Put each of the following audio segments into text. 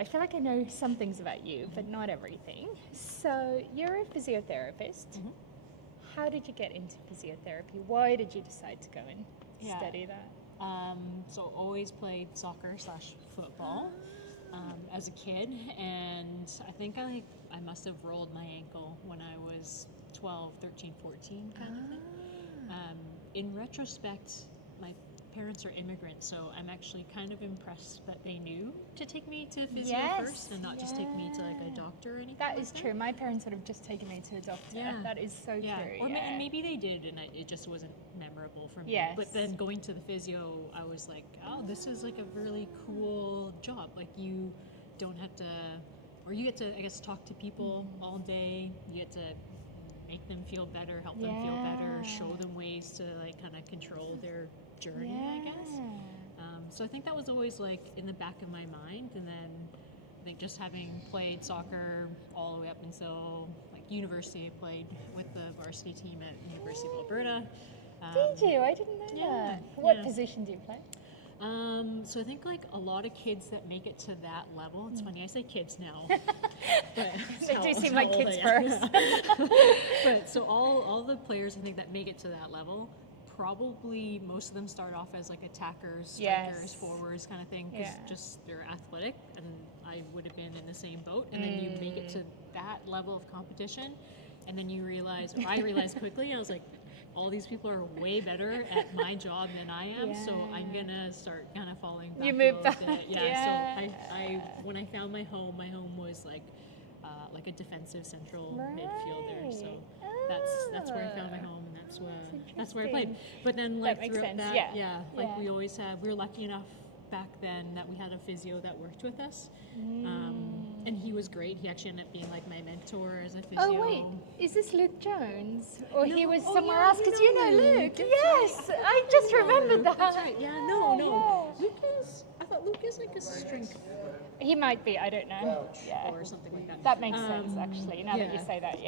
I feel like I know some things about you, but not everything. So you're a physiotherapist. How did you get into physiotherapy? Why did you decide to go and study that? So always played soccer / football as a kid, and I think I must have rolled my ankle when I was 12, 13, 14 kind of thing. In retrospect, my parents are immigrants, so I'm actually kind of impressed that they knew to take me to physio first and not just take me to like a doctor or anything. That is true. My parents would have just taken me to a doctor. Yeah. That is so true. Or maybe they did, and it just wasn't memorable for me. Yes. But then going to the physio, I was like, oh, this is like a really cool job. Like you don't have to, or you get to, I guess, talk to people all day. You get to make them feel better, help them feel better, show them ways to like kind of control their journey, I guess. So I think that was always like in the back of my mind, and then I think just having played soccer all the way up until like university, I played with the varsity team at University of Alberta. Did you? I didn't know that. What position do you play? So I think like a lot of kids that make it to that level, it's funny I say kids now, but They do seem like kids first. But so all the players I think that make it to that level, probably most of them start off as like attackers, strikers, forwards kind of thing, because just they're athletic, and I would have been in the same boat. And then you make it to that level of competition, and then you realize, or I realized quickly, I was like, all these people are way better at my job than I am, so I'm gonna start kind of falling back. You move back. So I when I found my home was like a defensive central midfielder. So that's where I found my home, and that's where I played. But then like throughout that, we always had. We were lucky enough back then that we had a physio that worked with us, and he was great. He actually ended up being like my mentor as a physio. Oh wait, is this Luke Jones, or he was Oh, somewhere yeah, else? Because you know Luke. Yes, right. I just remembered that. That's right. Yeah, no. I thought Luke is like a strength He might be. I don't know. or something like that. That makes sense, actually. Now that you say that,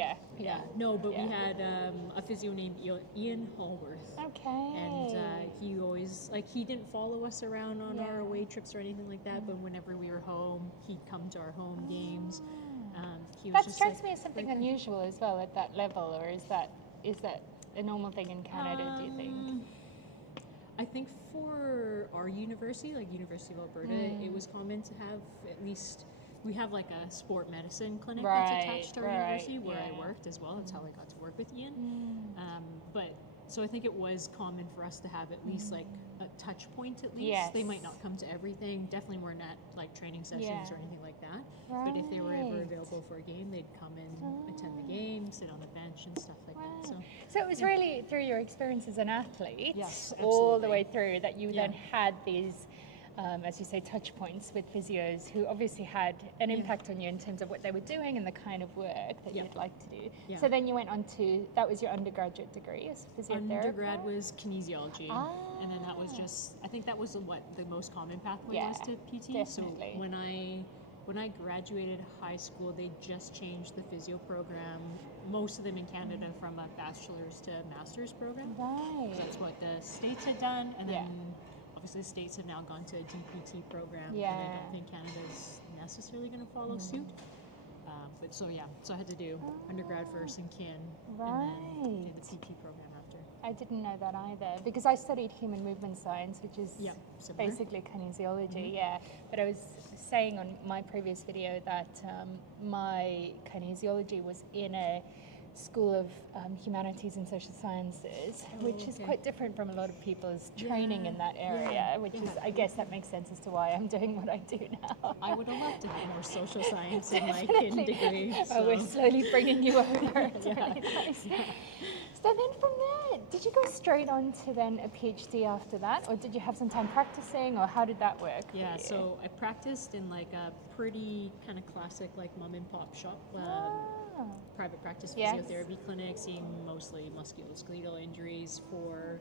No, but we had a physio named Ian Hallworth. Okay. And he always, like, he didn't follow us around on our away trips or anything like that, but whenever we were home, he'd come to our home games. He was That just strikes like, me as something unusual as well at that level, or is that a normal thing in Canada, do you think? I think for our university, like University of Alberta, it was common to have at least, we have like a sport medicine clinic that's attached to our university where I worked as well. That's how I got to work with Ian. So I think it was common for us to have at least like a touch point at least. Yes. They might not come to everything. Definitely weren't at like training sessions or anything like that. Right. But if they were ever available for a game, they'd come and attend the game, sit on the bench and stuff like that. So it was really through your experience as an athlete, Yes, all the absolutely. way through, that you then had these, as you say, touch points with physios who obviously had an impact on you in terms of what they were doing and the kind of work that you'd like to do. Yeah. So then you went on to, that was your undergraduate degree as physiotherapy? Undergrad was kinesiology, and then that was just, I think that was what the most common pathway was to PT. Definitely. So when I graduated high school, they just changed the physio program, most of them in Canada, from a bachelor's to master's program. Right. That's what the States had done, and then obviously the States have now gone to a DPT program, and I don't think Canada's necessarily going to follow suit. But so I had to do undergrad first in kin, and then do the PT program after. I didn't know that either, because I studied human movement science, which is basically kinesiology, But I was saying on my previous video that my kinesiology was in a School of Humanities and Social Sciences, which is quite different from a lot of people's training in that area, which is, I guess that makes sense as to why I'm doing what I do now. I would have loved to have more social science in my kin degree. So. Oh, we're slowly bringing you over. It's really nice. So then from there, did you go straight on to then a PhD after that, or did you have some time practicing, or how did that work? Yeah, so I practiced in like a pretty kind of classic like mom and pop shop. Private practice physiotherapy clinic, seeing mostly musculoskeletal injuries for,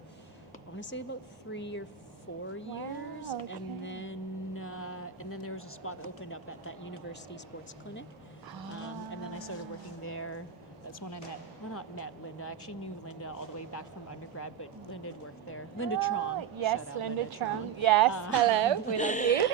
I want to say about 3 or 4 years, and then there was a spot opened up at that university sports clinic, and then I started working there that's when I not met Linda. I actually knew Linda all the way back from undergrad, but Linda had worked there. Linda Trong. Yes, Shout out Linda Trong. Trong. Yes, hello, we love you.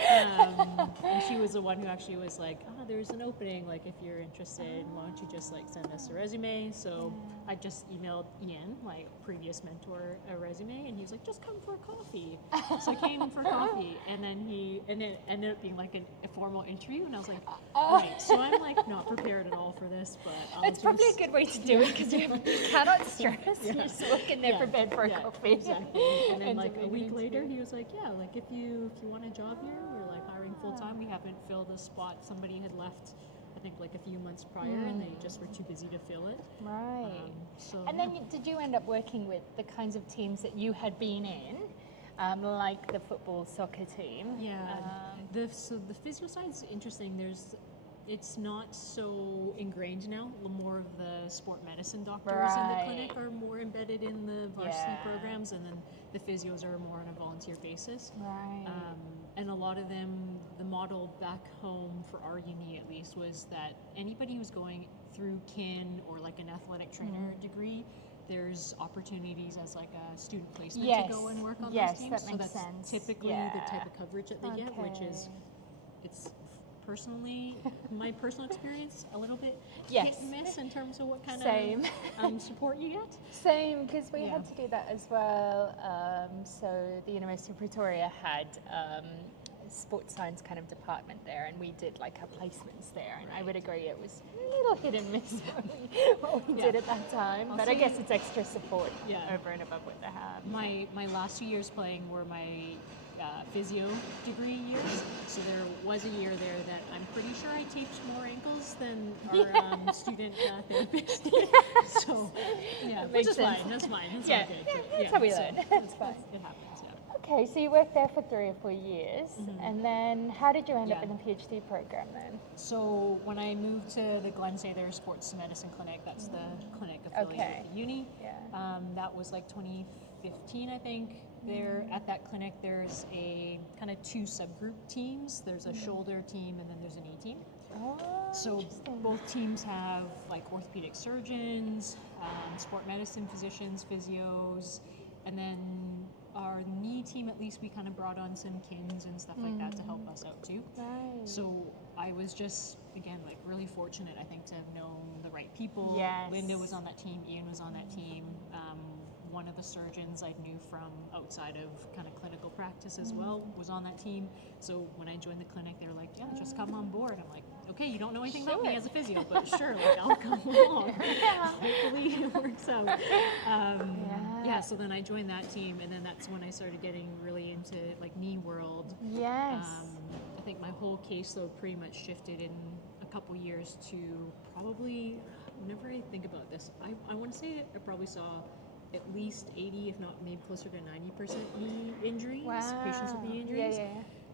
And she was the one who actually was like, there's an opening, like if you're interested, why don't you just like send us a resume? So I just emailed Ian, my previous mentor, a resume, and he was like, just come for a coffee. So I came for coffee, and it ended up being like a formal interview, and I was like, all right, so I'm like not prepared at all for this, but it's probably a good way to do it because you cannot stress. You're just walking there prepared for a coffee. Exactly. And then like a week later, he was like, yeah, like if you want a job here, we're like hiring full time. We haven't filled a spot. Somebody had left, I think like a few months prior, and they just were too busy to fill it. Right. So and then did you end up working with the kinds of teams that you had been in, like the football, soccer team? Yeah. So the physio side's interesting. It's not so ingrained now. More of the sport medicine doctors in the clinic are more embedded in the varsity programs, and then the physios are more on a volunteer basis. Right. And a lot of them, the model back home for our uni at least was that anybody who's going through kin or like an athletic trainer degree, there's opportunities as like a student placement to go and work on those teams. That makes that's sense. typically the type of coverage that they get, which is, it's personally, my personal experience, a little bit hit and miss in terms of what kind of support you get. Same, because we had to do that as well. So the University of Pretoria had sports science kind of department there, and we did like our placements there, and I would agree it was a little hit and miss what we did at that time, but I guess it's extra support over and above what they have. My last 2 years playing were my physio degree years, so there was a year there that I'm pretty sure I taped more ankles than our student therapist did. So which is fine. That's fine. That's all good. That's how we learn. That's fine. It happens. Okay, so you worked there for 3 or 4 years, and then how did you end up in the PhD program then? So when I moved to the Glen Sather Sports Medicine Clinic, that's the clinic affiliated with the uni, that was like 2015, I think. There at that clinic, there's a kind of 2 subgroup teams. There's a shoulder team, and then there's a knee team. So both teams have like orthopedic surgeons, sport medicine physicians, physios, and then our knee team, at least we kind of brought on some kins and stuff like that to help us out too. Right. So I was just, again, like really fortunate, I think, to have known the right people. Yes. Linda was on that team, Ian was on that team. One of the surgeons I knew from outside of kind of clinical practice as well was on that team. So when I joined the clinic, they were like, yeah, just come on board. I'm like, okay, you don't know anything about me as a physio, but sure, like I'll come along. Hopefully it works out. So then I joined that team, and then that's when I started getting really into like knee world. Yes. I think my whole caseload pretty much shifted in a couple years to probably, whenever I think about this, I want to say I probably saw at least 80, if not maybe closer to 90% knee injuries, patients with knee injuries.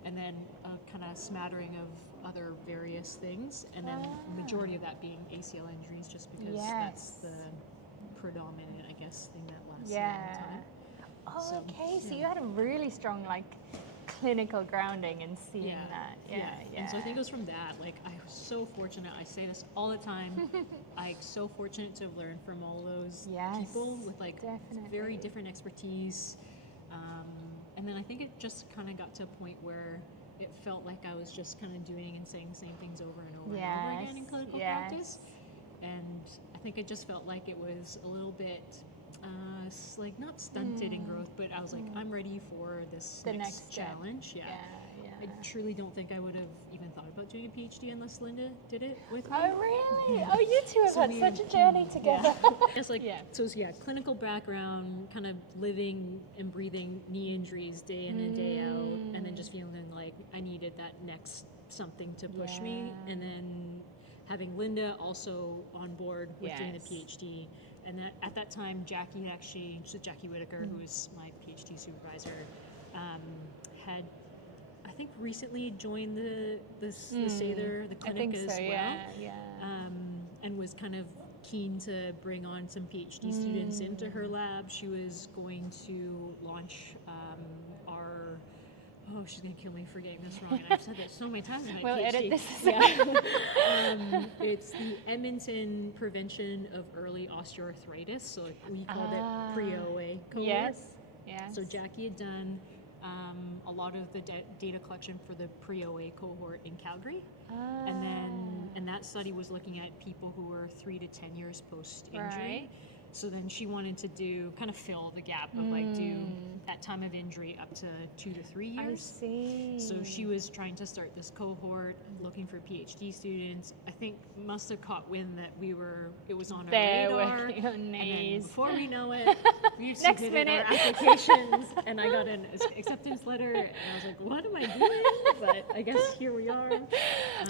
And then a kind of smattering of other various things, and then the majority of that being ACL injuries, just because that's the predominant, I guess, thing that lasts a long time. So you had a really strong like clinical grounding and seeing that. And so I think it was from that. Like, I was so fortunate. I say this all the time. I'm so fortunate to have learned from all those people with like very different expertise. And then I think it just kind of got to a point where it felt like I was just kind of doing and saying the same things over and over and over again in clinical practice. And I think it just felt like it was a little bit like not stunted in growth, but I was like, I'm ready for this next challenge. I truly don't think I would have even thought about doing a PhD unless Linda did it with me. Oh, really? Oh, you two have had such a journey together. It's like, clinical background, kind of living and breathing knee injuries day in and day out, and then just feeling like I needed that next something to push me, and then having Linda also on board with doing the PhD. And at that time, Jackie Whitaker, who was my PhD supervisor, had, I think, recently joined the Sather, the clinic as well. And was kind of keen to bring on some PhD students into her lab. She was going to launch our she's gonna kill me for getting this wrong, and I've said that so many times in my We'll PhD. edit this. Yeah. It's the Edmonton Prevention of Early Osteoarthritis, so like we called it pre-OA cohort. Yes. Yes. So Jackie had done a lot of the data collection for the pre-OA cohort in Calgary, and that study was looking at people who were 3 to 10 years post-injury. Right. So then she wanted to kind of fill the gap of like do that time of injury up to 2 to 3 years. I see. So she was trying to start this cohort, looking for PhD students. I think must have caught wind that it was on our radar. Your And then knees. before we know it, we've Next submitted minute. our applications, and I got an acceptance letter, and I was like, what am I doing? But I guess here we are.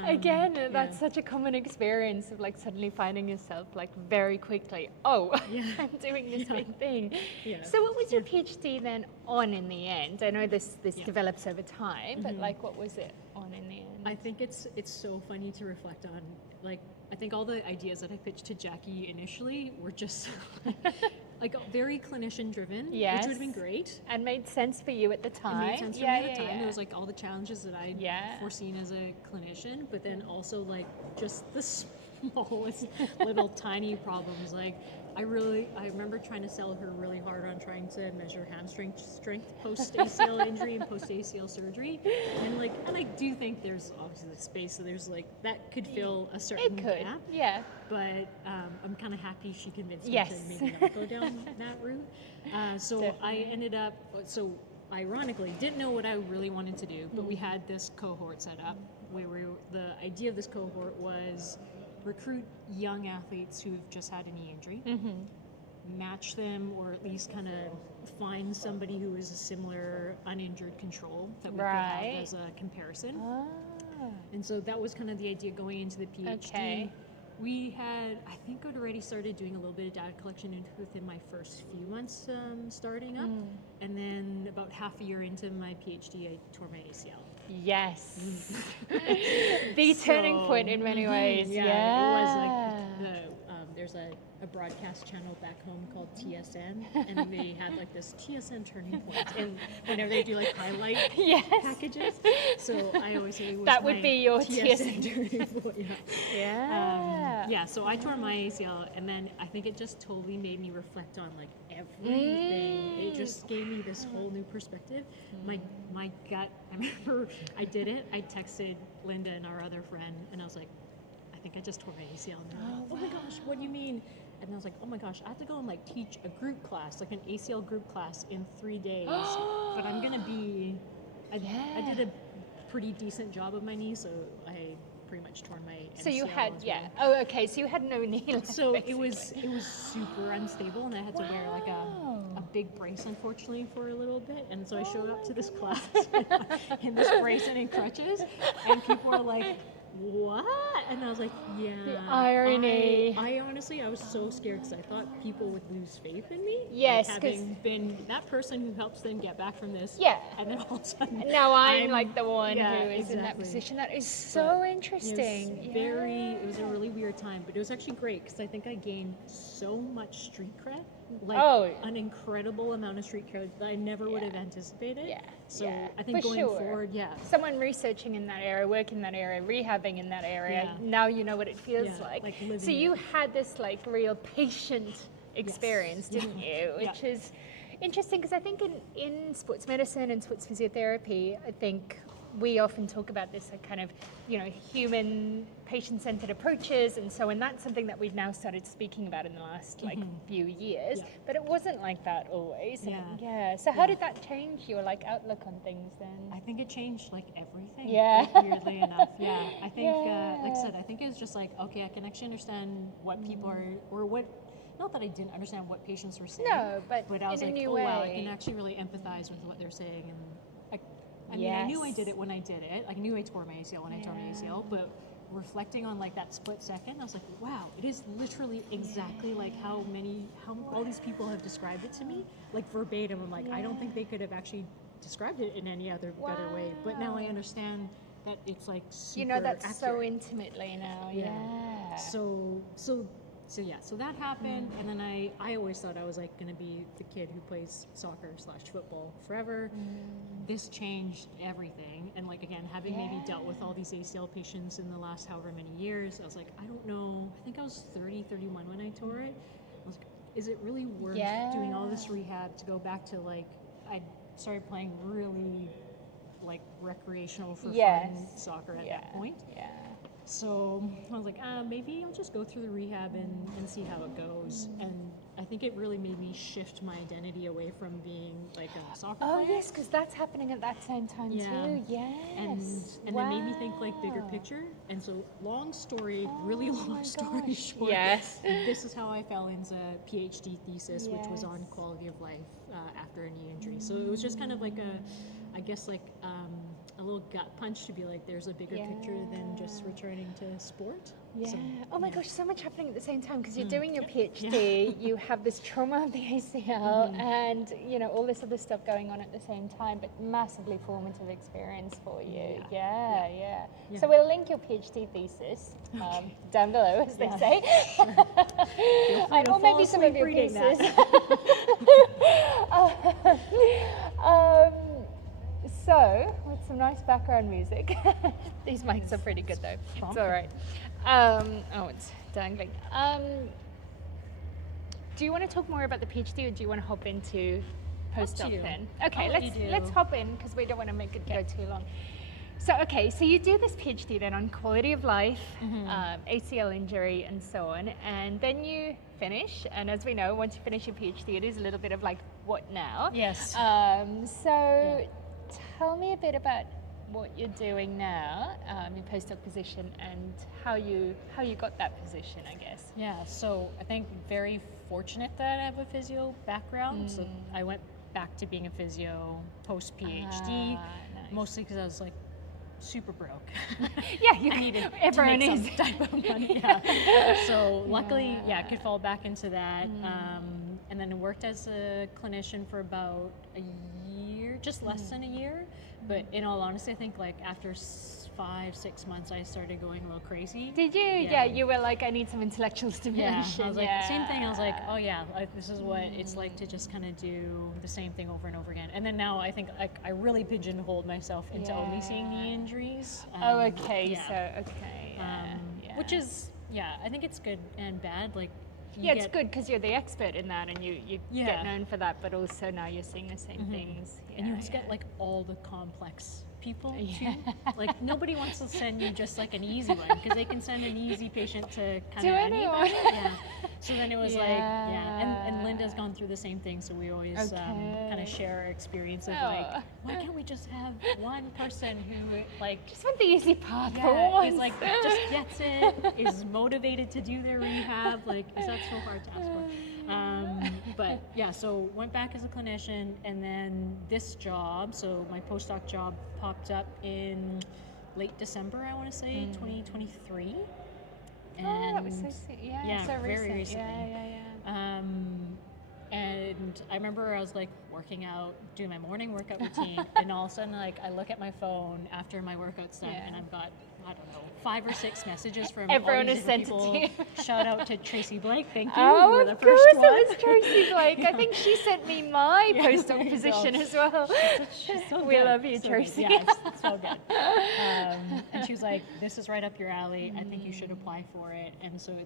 Again, that's such a common experience of like suddenly finding yourself like very quickly, I'm doing this big thing. Yeah. So what was your PhD then on in the end? I know this develops over time, but like what was it on in the end? I think it's so funny to reflect on. Like, I think all the ideas that I pitched to Jackie initially were just like very clinician driven, which would have been great. And made sense for you at the time. It made sense for me at the time. There was like all the challenges that I'd foreseen as a clinician, but then also like just the smallest little tiny problems. Like I remember trying to sell her really hard on trying to measure hamstring strength post ACL injury and post ACL surgery, and I do think there's obviously the space, so there's like that could fill a certain gap. Yeah. But I'm kind of happy she convinced me Yes. to maybe not go down that route. So Definitely. I ended up ironically didn't know what I really wanted to do, but we had this cohort set up where the idea of this cohort was recruit young athletes who've just had a knee injury, match them, or at least kind of find somebody who is a similar uninjured control that we could have as a comparison. And so that was kind of the idea going into the PhD. Okay. We had, I think I'd already started doing a little bit of data collection within my first few months starting up. And then about half a year into my PhD, I tore my ACL. Yes. The turning point in many ways. Yeah, it was like there's a broadcast channel back home called TSN, and they had like this TSN turning point, and whenever they do like highlight packages, so I always say it was that would be your TSN turning point. Yeah. So I tore my ACL, and then I think it just totally made me reflect on like everything. It just gave me this whole new perspective. My gut, I remember I did it. I texted Linda and our other friend, and I was like, I think I just tore my ACL. And they're like, oh my gosh, what do you mean? And I was like, oh my gosh, I have to go and like teach a group class, like an ACL group class in 3 days. But I'm gonna be, I did a pretty decent job of my knee, so I pretty much torn my MCL. So you had, so you had no knee left. So basically. it was super unstable, and I had to wear like a big brace, unfortunately, for a little bit. And so I showed up to this class in this brace and in crutches, and people were like, what? And I was like, The irony. I honestly, I was so scared because I thought people would lose faith in me. Yes, like having been that person who helps them get back from this. Yeah. And then all of a sudden, now I'm like the one yeah, who is in that exactly. position. That is so interesting. It was a really weird time, but it was actually great because I think I gained so much street cred, like an incredible amount of street cred that I never would have anticipated. Yeah. So I think going forward, someone researching in that area, working in that area, rehabbing in that area, now you know what it feels like. So you had this like real patient experience, didn't you? Which is interesting because I think in sports medicine and sports physiotherapy, I think we often talk about this kind of, human patient-centered approaches, and so, and that's something that we've now started speaking about in the last few years. But it wasn't like that always. So how did that change your outlook on things then? I think it changed everything. Yeah. Weirdly enough. Yeah. I think, like I said, I think it was just okay, I can actually understand what people are, or what. Not that I didn't understand what patients were saying. No, but I was in a like, new wow, I way. can actually really empathize with what they're saying, and I mean, I knew I did it when I did it. I knew I tore my ACL when I tore my ACL, but reflecting on that split second, I was like, wow, it is literally exactly like how all these people have described it to me, verbatim. I'm like, I don't think they could have actually described it in any other better way. But now I understand that it's super that's accurate. so intimately now. Yeah. So so that happened, and then I always thought I was like going to be the kid who plays soccer/football forever. This changed everything, and like again, having maybe dealt with all these ACL patients in the last however many years, I was like, I don't know. I think I was 30, 31 when I tore it. I was like, is it really worth doing all this rehab to go back to like I started playing really like recreational for fun soccer at that point. So I was like, maybe I'll just go through the rehab and see how it goes. And I think it really made me shift my identity away from being like a soccer player. Oh yes, because that's happening at that same time too. Yes. And then made me think like bigger picture. And so long story short. Yes. This is how I fell into a PhD thesis, which was on quality of life after a knee injury. So it was just kind of like I guess like a little gut punch to be like, there's a bigger picture than just returning to sport. Yeah. So, oh my gosh, so much happening at the same time because you're doing your PhD, you have this trauma of the ACL, and you know all this other stuff going on at the same time, but massively formative experience for you. Yeah. So we'll link your PhD thesis down below, as they say, or maybe some of your pieces. So, with some nice background music. These mics are pretty good though. It's all right. It's dangling. Do you want to talk more about the PhD, or do you want to hop into postdoc then? Okay, let's hop in because we don't want to make it go too long. So you do this PhD then on quality of life, ACL injury, and so on, and then you finish. And as we know, once you finish your PhD, it is a little bit of like, what now? Yes. Tell me a bit about what you're doing now, your postdoc position, and how you got that position, I guess. Yeah, so I think very fortunate that I have a physio background. So I went back to being a physio post PhD, mostly because I was like super broke. I needed everyone to make is. some type of money. So luckily, I could fall back into that. And then I worked as a clinician for about a year, just less than a year. But in all honesty, I think like after 5-6 months, I started going a little crazy. Did you? Yeah, you were like, I need some intellectual stimulation. I was like, same thing. I was like, oh yeah, this is what it's like to just kind of do the same thing over and over again. And then now I think I really pigeonholed myself into only seeing the injuries. Which is, I think it's good and bad. Like, it's good because you're the expert in that, and you get known for that, but also now you're seeing the same things. And you just get like all the complex people too. Like nobody wants to send you just like an easy one because they can send an easy patient to kind of anyone. So then it was like, and Linda's gone through the same thing, so we always kind of share our experience of like, why can't we just have one person who like just want the easy path for once? Is like just gets it, is motivated to do their rehab. Like, is that so hard to ask for? But so went back as a clinician, and then this job, so my postdoc job popped up in late December, I want to say, 2023. And that was so so very recently. And I remember I was like working out, doing my morning workout routine, and all of a sudden like I look at my phone after my workout's done, and I've got, I don't know, 5 or 6 messages from everyone all has these sent people. it to you. Shout out to Tracy Blake, thank you. Oh, you were the of first course one. It was Tracy Blake. I think she sent me my postdoc position as well. She's so we good. love you, So Tracy. good. Yeah, it's so good. And she was like, "This is right up your alley. I think you should apply for it." And so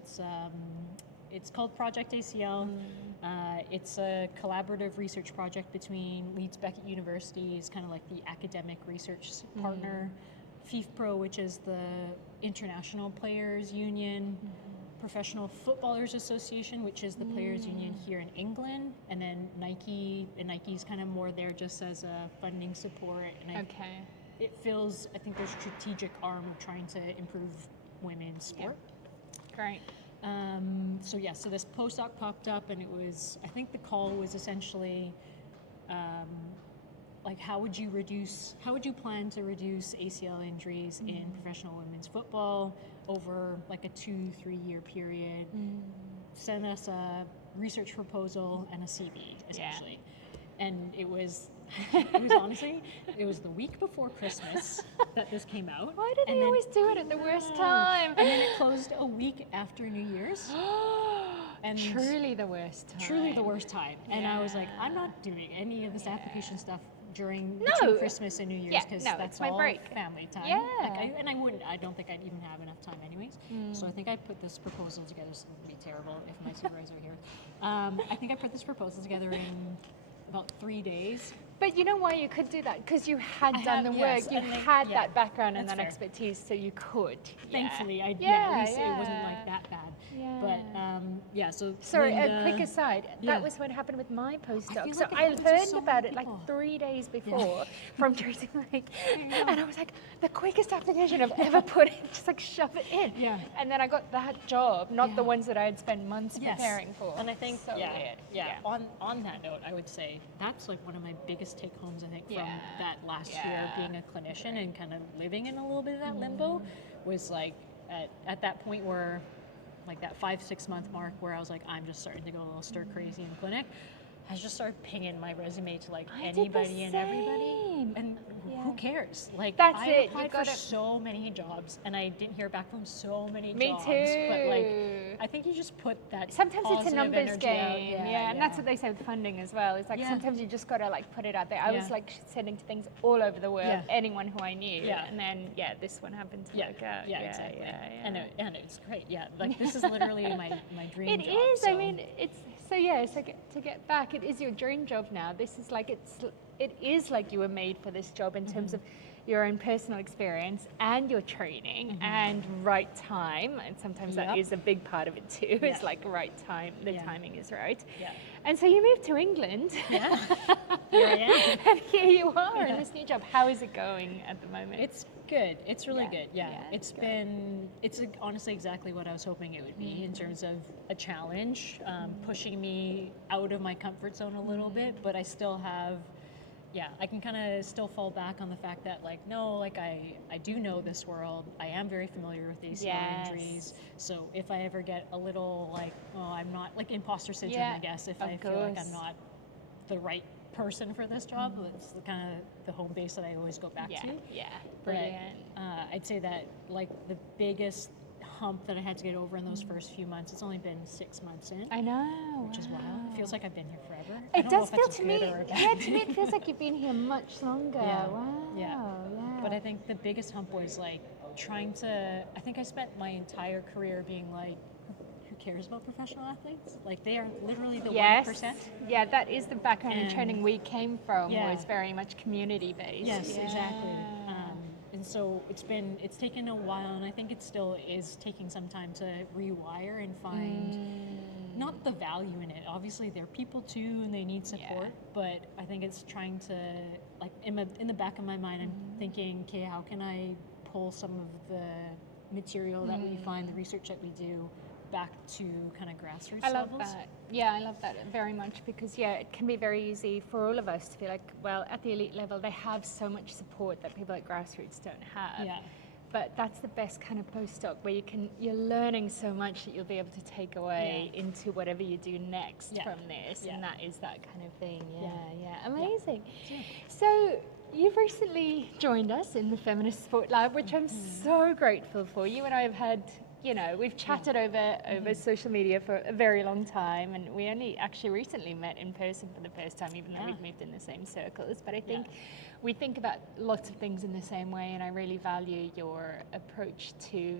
it's called Project ACL. It's a collaborative research project between Leeds Beckett University, is kind of like the academic research partner, FIFPRO, which is the International Players Union, Professional Footballers Association, which is the players union here in England, and then Nike, and Nike's kind of more there just as a funding support. And it feels, I think, their strategic arm of trying to improve women's sport. Great. So this postdoc popped up, and it was, I think the call was essentially like, how would you plan to reduce ACL injuries in professional women's football over like a 2-3 year period? Send us a research proposal and a CV, essentially. And it was honestly, it was the week before Christmas that this came out. Why do they always do it at the worst time? And then it closed a week after New Year's. And truly the worst time. Truly the worst time. And I was like, I'm not doing any of this application stuff during between Christmas and New Year's because that's my all break. family time. Yeah. I don't think I'd even have enough time anyways. So I think I put this proposal together. So it would be terrible if my supervisor are here. I think I put this proposal together in about 3 days. But you know why you could do that? Because you had done the work. You had that background and that expertise, so you could. Thankfully, at least it wasn't like that bad. Yeah. But so. Sorry, a quick aside. That was what happened with my postdoc. So I learned about it like 3 days before from Jersey Lake, and I was like, the quickest application I've ever put in, just like shove it in. Yeah. And then I got that job, not the ones that I had spent months preparing for. And I think so weird. On that note, I would say that's like one of my biggest take homes, I think, from that last year being a clinician and kind of living in a little bit of that limbo was like at that point where like that 5-6 month mark where I was like, I'm just starting to go a little stir crazy in clinic. I just started pinging my resume to like anybody and everybody, and who cares? Like I applied for so many jobs, and I didn't hear back from so many jobs. Me too. But like, I think you just put that. Sometimes it's a numbers game, out. and that's what they say with funding as well. It's like sometimes you just gotta like put it out there. I was like sending to things all over the world, anyone who I knew, and then this one happened to work out. Exactly. And it's great. Yeah, like this is literally my dream job. It is. So. I mean, it's. So to get back, it is your dream job now. This is like it is like you were made for this job in terms of your own personal experience and your training and right time. And sometimes that is a big part of it too. It's like right time. The timing is right. Yeah. And so you moved to England. Yeah. Here I am. And here you are in this new job. How is it going at the moment? It's good. It's really good. Yeah. It's honestly exactly what I was hoping it would be in terms of a challenge, pushing me out of my comfort zone a little bit, but I still have, I can kind of still fall back on the fact that like, no, like I do know this world. I am very familiar with ACL injuries. So if I ever get a little like, I'm not like imposter syndrome, I guess, if I feel like I'm not the right person for this job, that's kind of the home base that I always go back to. Yeah, brilliant. But I'd say that like the biggest hump that I had to get over in those first few months, it's only been 6 months in. I know. Which is wild. It feels like I've been here forever. It does feel to me, to me it feels like you've been here much longer. Wow. Yeah. But I think the biggest hump was like trying to, I think I spent my entire career being like, who cares about professional athletes? Like they are literally the 1%. Yeah, that is the background and training we came from, was very much community based. Yes, exactly. And so it's taken a while, and I think it still is taking some time to rewire and find not the value in it. Obviously, they're people too, and they need support. But I think it's trying to, like, in the back of my mind, I'm thinking, okay, how can I pull some of the material that we find, the research that we do, back to kind of grassroots levels. I love that. Yeah, I love that very much because, it can be very easy for all of us to be like, well, at the elite level, they have so much support that people at grassroots don't have. Yeah. But that's the best kind of postdoc where you're learning so much that you'll be able to take away into whatever you do next from this. And that is that kind of thing. Amazing. Yeah. So you've recently joined us in the Feminist Sport Lab, which I'm so grateful for. You and I have had, we've chatted over social media for a very long time, and we only actually recently met in person for the first time, even though we've moved in the same circles. But I think we think about lots of things in the same way, and I really value your approach to,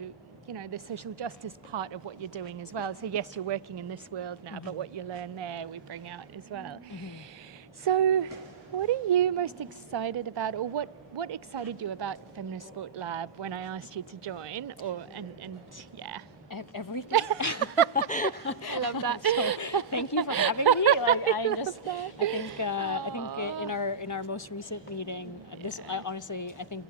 the social justice part of what you're doing as well. So yes, you're working in this world now, but what you learn there, we bring out as well. So what are you most excited about, or what excited you about Feminist Sport Lab when I asked you to join? Everything. I love that. So, thank you for having me. Like I think in our most recent meeting, I think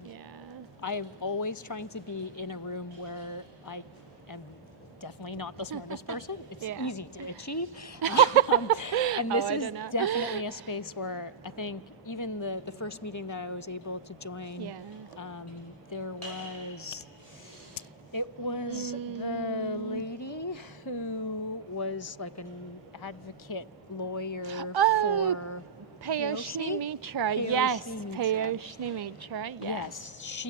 I'm always trying to be in a room where I am definitely not the smartest person. It's easy to achieve. And this is definitely a space where I think even the first meeting that I was able to join, it was the lady who was like an advocate lawyer for Peyoshni Mitra. Yes, Peyoshni Mitra. Yes.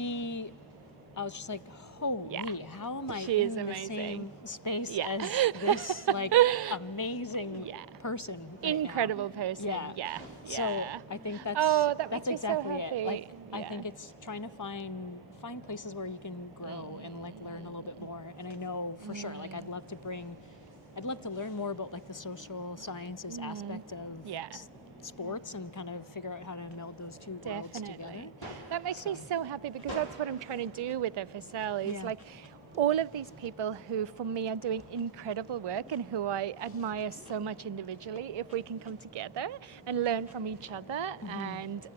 I was just like, holy, how am I She is in the amazing. same space Yeah. as this like amazing person? Right Incredible now? person. Yeah. So I think that's that that's makes me so exactly happy. it. Like I Yeah. think it's trying to find places where you can grow and like learn a little bit more. And I know for sure, like I'd love to learn more about like the social sciences aspect of sports and kind of figure out how to meld those two worlds together. Definitely. That makes me so happy because that's what I'm trying to do with FSL is like all of these people who for me are doing incredible work and who I admire so much individually, if we can come together and learn from each other and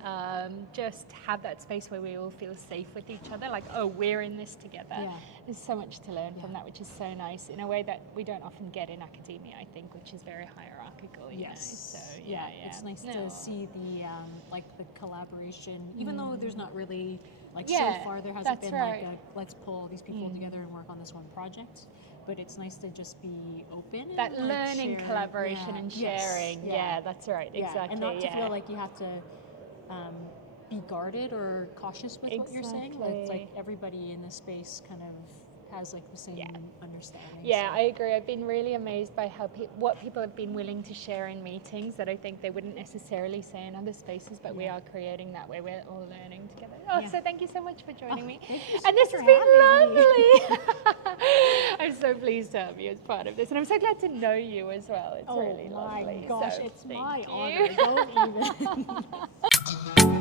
just have that space where we all feel safe with each other, like, oh, we're in this together. There's so much to learn from that, which is so nice in a way that we don't often get in academia, I think, which is very hierarchical. You know? So it's nice to see the like the collaboration, even though there's not really like so far there hasn't been like a let's pull these people together and work on this one project. But it's nice to just be open. That and, like, learning, share. collaboration, and sharing. That's right. Exactly. And not to feel like you have to be guarded or cautious with what you're saying. It's like everybody in the space kind of has like the same understanding. Yeah, I agree. I've been really amazed by how what people have been willing to share in meetings that I think they wouldn't necessarily say in other spaces, but we are creating that where we're all learning together. So thank you so much for joining me. And this has been lovely. I'm so pleased to have you as part of this, and I'm so glad to know you as well. It's really lovely. Oh my gosh, so it's thank my you. honor. Don't even.